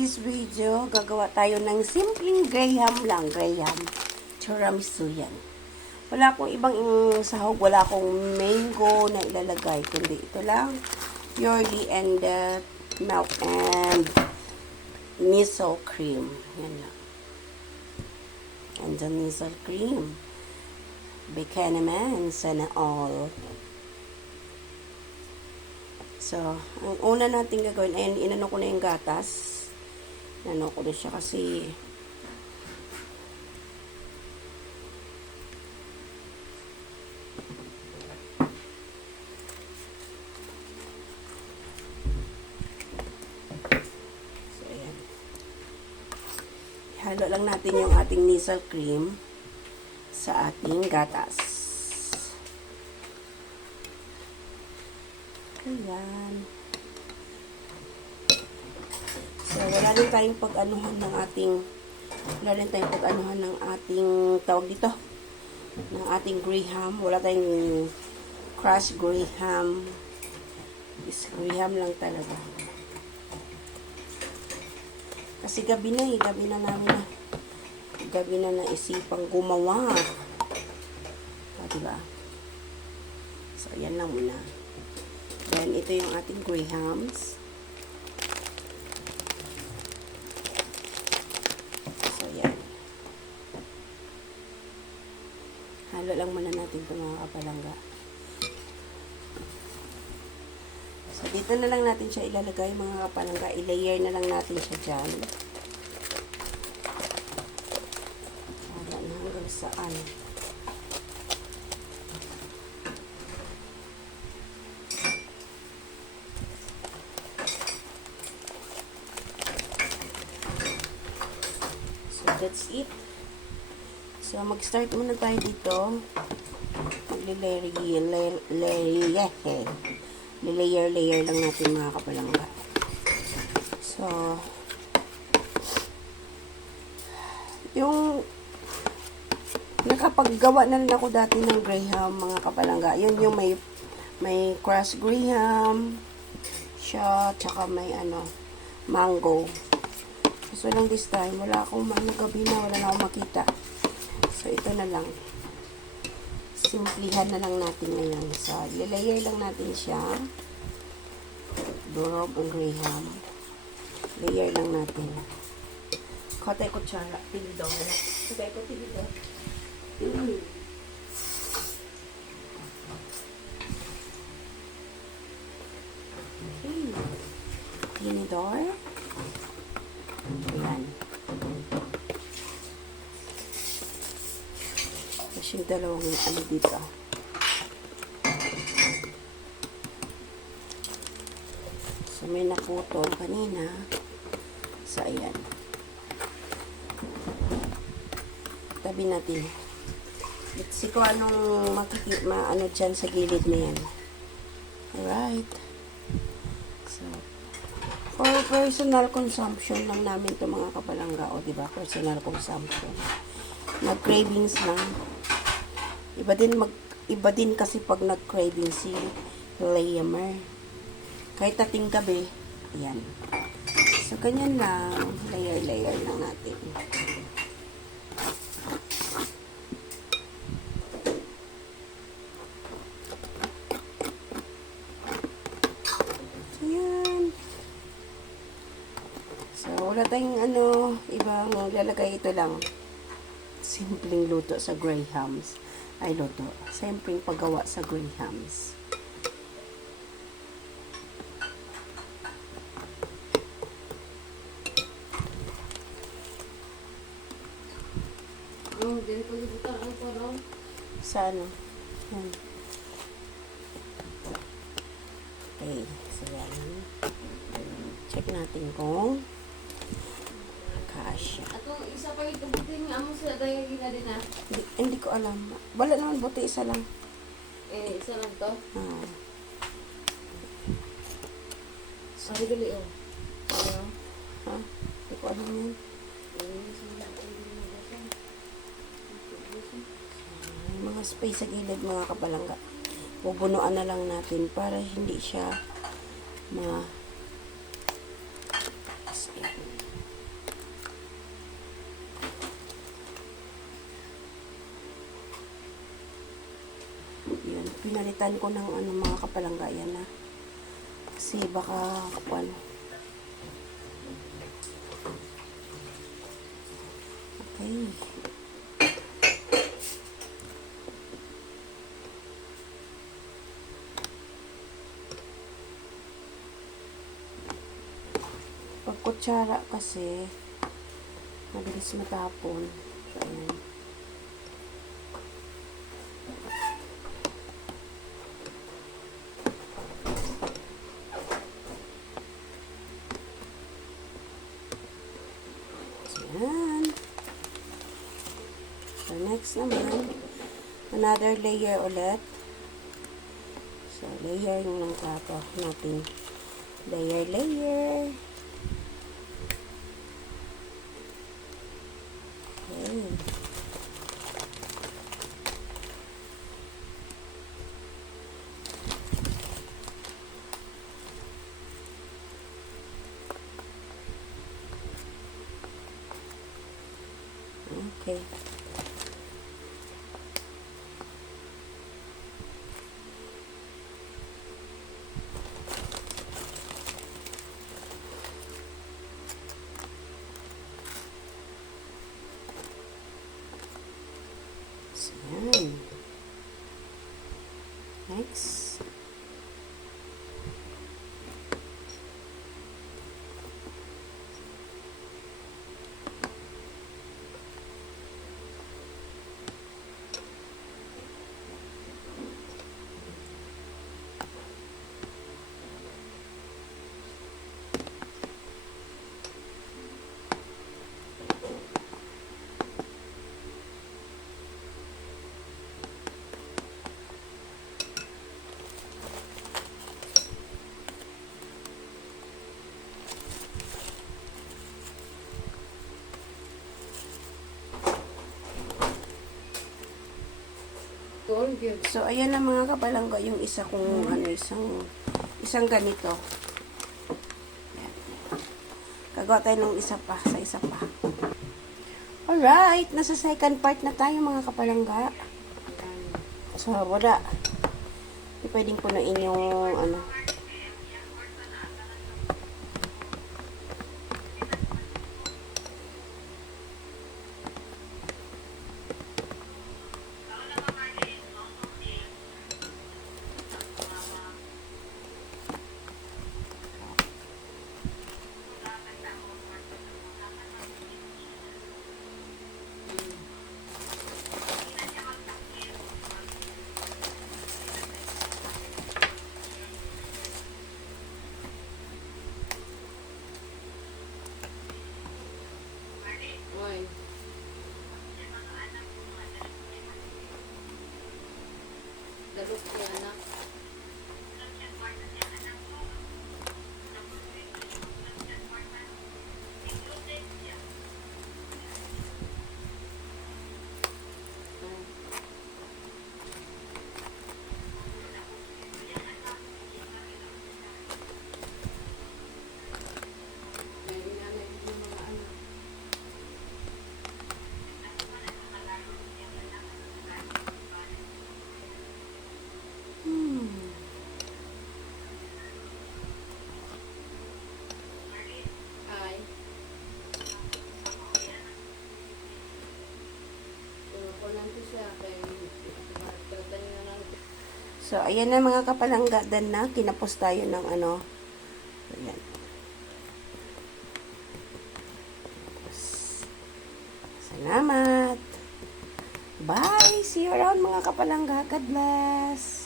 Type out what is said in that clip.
this video, gagawa tayo ng simpleng graham lang. Graham. Tiramisu yan. Wala akong ibang sahog. Wala akong mango na ilalagay. Kundi ito lang. Purely and milk and miso cream. Yan lang. And the miso cream. Baka naman. Sana all. So, ang una natin gagawin, ayan, inano ko na yung gatas. Inano ko na siya kasi so, ayan. Halo lang natin yung ating miso cream sa ating gatas. Ayan. So, wala rin tayong pag-anuhan ng tawag dito, ng ating graham. Wala tayong crushed graham. Is graham lang talaga. Kasi gabi na naisipang gumawa. Diba? So, yan lang muna. Then, ito yung ating grahams. So, yan. Halo lang muna natin ito mga kapalangga. So, dito na lang natin siya ilalagay mga kapalangga. I-layer na lang natin siya dyan. Hanggang saan. That's it. So, mag-start muna tayo dito. Layer lang natin mga kapalangga. So, yung nakapaggawa na rin ako dati ng graham mga kapalangga. Yun yung may crushed graham siya, tsaka may mango. So lang this time, wala akong gabi na, wala na akong makita. So, ito na lang. Simplihan na lang natin ngayon. So, layer lang natin siya. Durog ang graham. Layer lang natin. Kotay kutsara. Tinidor. Kotay ko tinidor. Okay. Tinidor. Ayan. Tapos yung dalawang dito. So, may naputol kanina. So, ayan. Tabi natin. Let's see kung anong makikita, dyan sa gilid na yan. Alright. So, for personal consumption lang namin ito mga kapalangga. O, diba? Personal consumption. Nag-cravings lang. Iba din kasi pag nag-cravings si Layamer. Kahit ating gabi, ayan. So, ganyan lang. Layer lang natin. Wala tayong ibang lalagay, ito lang. Simpleng luto sa grahams. Ay, luto. Simpleng paggawa sa grahams. Sa ano? Yan. Okay. So, yan. Check natin kung kasya. Atong isa pa ito buti nga mo sila tayo din na. Hindi ko alam. Wala naman buti, isa lang. Isa lang to. Sorry, gali oh. Ha? Hindi ko alam yun. Mga space sa gilid mga kapalangga. Bubunuan na lang natin para hindi siya Yan, pinalitan ko ng ano, mga kapalangga yan na. Kasi baka ano. Okay. Pag kutsara kasi, mabilis matapon. So, ayan. So, ayan. So, next naman, another layer ulit. So, layering lang tato natin. Layer, layer. Okay. Okay. So, yan. Next. Gold yun. So, ayan na mga kapalangga, yung isa kong, ano, isang ganito. Ayan. Gagawa tayo ng isa pa, sa isa pa. Alright, nasa second part na tayo mga kapalangga. So, wala. Hindi pwedeng punuin yung, ano. Oy. Dalok ni anak. May inanay yung mga anak. Ay. Tumukulan ko siya kay tatay na lang. So, ayan na mga kapalangga, dan na, kinapos tayo ng, ano. Ayan. Salamat. Bye! See you around mga kapalangga. God bless!